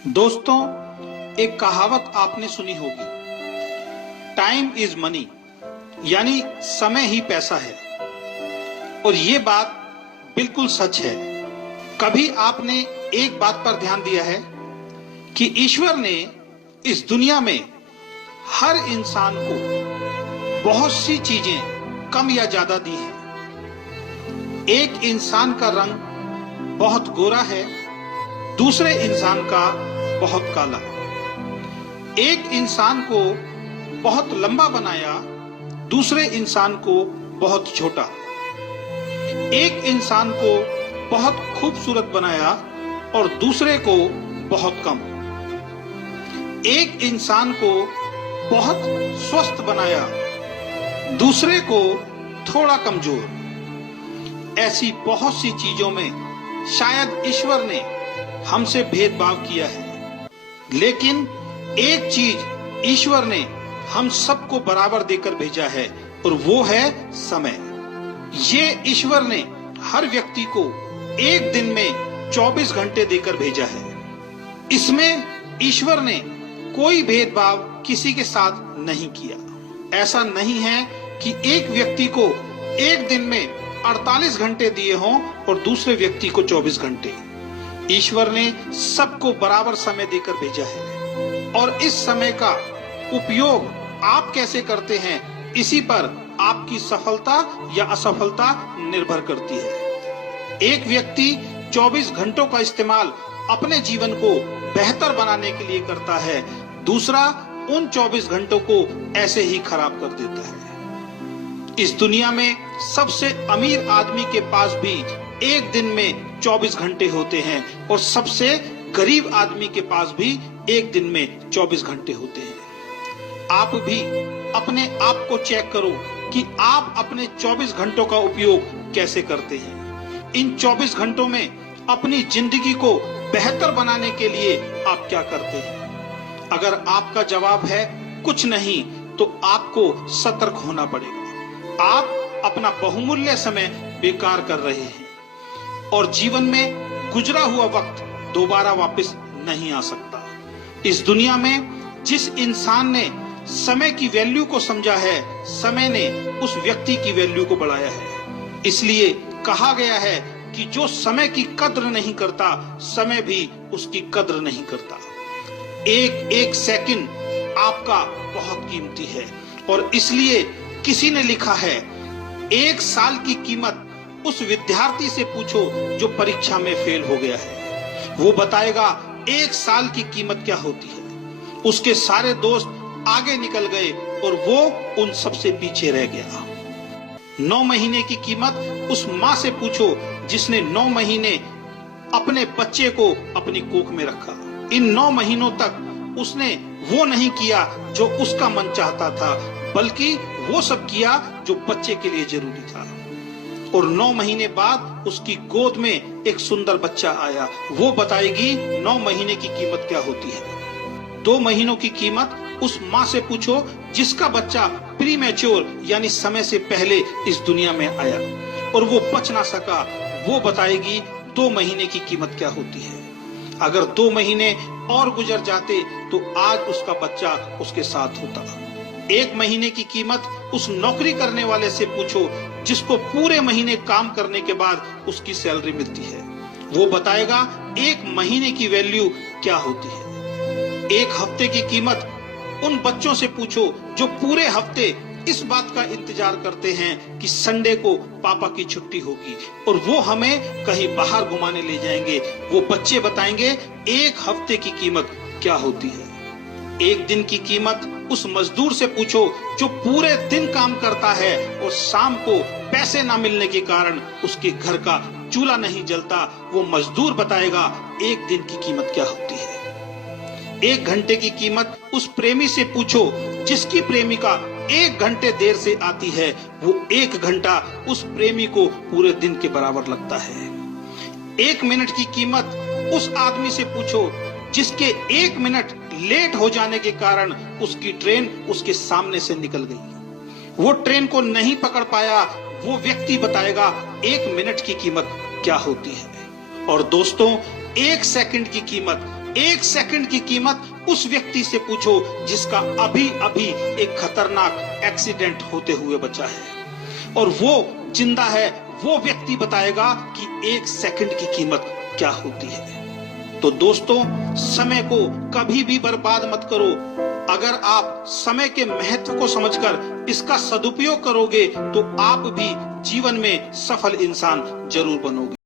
दोस्तों, एक कहावत आपने सुनी होगी, टाइम इज मनी, यानी समय ही पैसा है। और ये बात बिल्कुल सच है। कभी आपने एक बात पर ध्यान दिया है कि ईश्वर ने इस दुनिया में हर इंसान को बहुत सी चीजें कम या ज्यादा दी हैं। एक इंसान का रंग बहुत गोरा है, दूसरे इंसान का बहुत काला। एक इंसान को बहुत लंबा बनाया, दूसरे इंसान को बहुत छोटा। एक इंसान को बहुत खूबसूरत बनाया और दूसरे को बहुत कम। एक इंसान को बहुत स्वस्थ बनाया, दूसरे को थोड़ा कमजोर। ऐसी बहुत सी चीजों में शायद ईश्वर ने हमसे भेदभाव किया है, लेकिन एक चीज ईश्वर ने हम सबको बराबर देकर भेजा है और वो है समय। ये ईश्वर ने हर व्यक्ति को एक दिन में 24 घंटे देकर भेजा है। इसमें ईश्वर ने कोई भेदभाव किसी के साथ नहीं किया। ऐसा नहीं है कि एक व्यक्ति को एक दिन में 48 घंटे दिए हों और दूसरे व्यक्ति को 24 घंटे। ईश्वर ने सबको बराबर समय देकर भेजा है और इस समय का उपयोग आप कैसे करते हैं, इसी पर आपकी सफलता या असफलता निर्भर करती है। एक व्यक्ति 24 घंटों का इस्तेमाल अपने जीवन को बेहतर बनाने के लिए करता है, दूसरा उन 24 घंटों को ऐसे ही खराब कर देता है। इस दुनिया में सबसे अमीर आदमी के पास भी एक दिन में 24 घंटे होते हैं और सबसे गरीब आदमी के पास भी एक दिन में 24 घंटे होते हैं। आप भी अपने आप को चेक करो कि आप अपने 24 घंटों का उपयोग कैसे करते हैं। इन 24 घंटों में अपनी जिंदगी को बेहतर बनाने के लिए आप क्या करते हैं? अगर आपका जवाब है कुछ नहीं, तो आपको सतर्क होना पड़ेगा। आप अपना बहुमूल्य समय बेकार कर रहे हैं और जीवन में गुजरा हुआ वक्त दोबारा वापस नहीं आ सकता। इस दुनिया में जिस इंसान ने समय की वैल्यू को समझा है, समय ने उस व्यक्ति की वैल्यू को बढ़ाया है। इसलिए कहा गया है कि जो समय की कद्र नहीं करता, समय भी उसकी कद्र नहीं करता। एक एक सेकंड आपका बहुत कीमती है और इसलिए किसी ने लिखा है, एक साल की कीमत उस विद्यार्थी से पूछो जो परीक्षा में फेल हो गया है। वो बताएगा एक साल की कीमत क्या होती है। उसके सारे दोस्त आगे निकल गए और वो उन सबसे पीछे रह गया। 9 महीने की कीमत उस माँ से पूछो जिसने 9 महीने अपने बच्चे को अपनी कोख में रखा। इन 9 महीनों तक उसने वो नहीं किया जो उसका मन चाहता था, बल्कि वो सब किया जो बच्चे के लिए जरूरी था। और 9 महीने बाद उसकी गोद में एक सुंदर बच्चा आया। वो बताएगी 9 महीने की कीमत क्या होती है। 2 महीनों की कीमत उस माँ से पूछो जिसका बच्चा प्रीमैच्योर यानी समय से पहले इस दुनिया में आया और वो बच ना सका। वो बताएगी 2 महीने की कीमत क्या होती है। अगर 2 महीने और गुजर जाते तो आज उसका बच्चा उसके साथ होता। 1 महीने की कीमत उस नौकरी करने वाले से पूछो जिसको पूरे महीने काम करने के बाद उसकी सैलरी मिलती है। वो बताएगा 1 महीने की वैल्यू क्या होती है। 1 हफ्ते की कीमत उन बच्चों से पूछो जो पूरे हफ्ते इस बात का इंतजार करते हैं कि संडे को पापा की छुट्टी होगी और वो हमें कहीं बाहर घुमाने ले जाएंगे। वो बच्चे बताएंगे 1 हफ्ते की कीमत क्या होती है। 1 दिन की कीमत उस मजदूर से पूछो जो पूरे दिन काम करता है और शाम को पैसे ना मिलने के कारण उसके घर का चूल्हा नहीं जलता। वो मजदूर बताएगा 1 दिन की कीमत क्या होती है। 1 घंटे की कीमत उस प्रेमी से पूछो जिसकी प्रेमिका 1 घंटे देर से आती है। वो 1 घंटा उस प्रेमी को पूरे दिन के बराबर लगता है। 1 मिनट की कीमत उस आदमी से पूछो जिसके 1 मिनट लेट हो जाने के कारण उसकी ट्रेन उसके सामने से निकल गई। वो ट्रेन को नहीं पकड़ पाया। वो व्यक्ति बताएगा 1 मिनट की कीमत क्या होती है। और दोस्तों, 1 सेकंड की कीमत एक सेकंड की कीमत उस व्यक्ति से पूछो जिसका अभी अभी एक खतरनाक एक्सीडेंट होते हुए बचा है, और वो जिंदा है। वो व्यक्ति बताएगा कि एक सेकंड की कीमत क्या होती है। तो दोस्तों, समय को कभी भी बर्बाद मत करो। अगर आप समय के महत्व को समझकर इसका सदुपयोग करोगे तो आप भी जीवन में सफल इंसान जरूर बनोगे।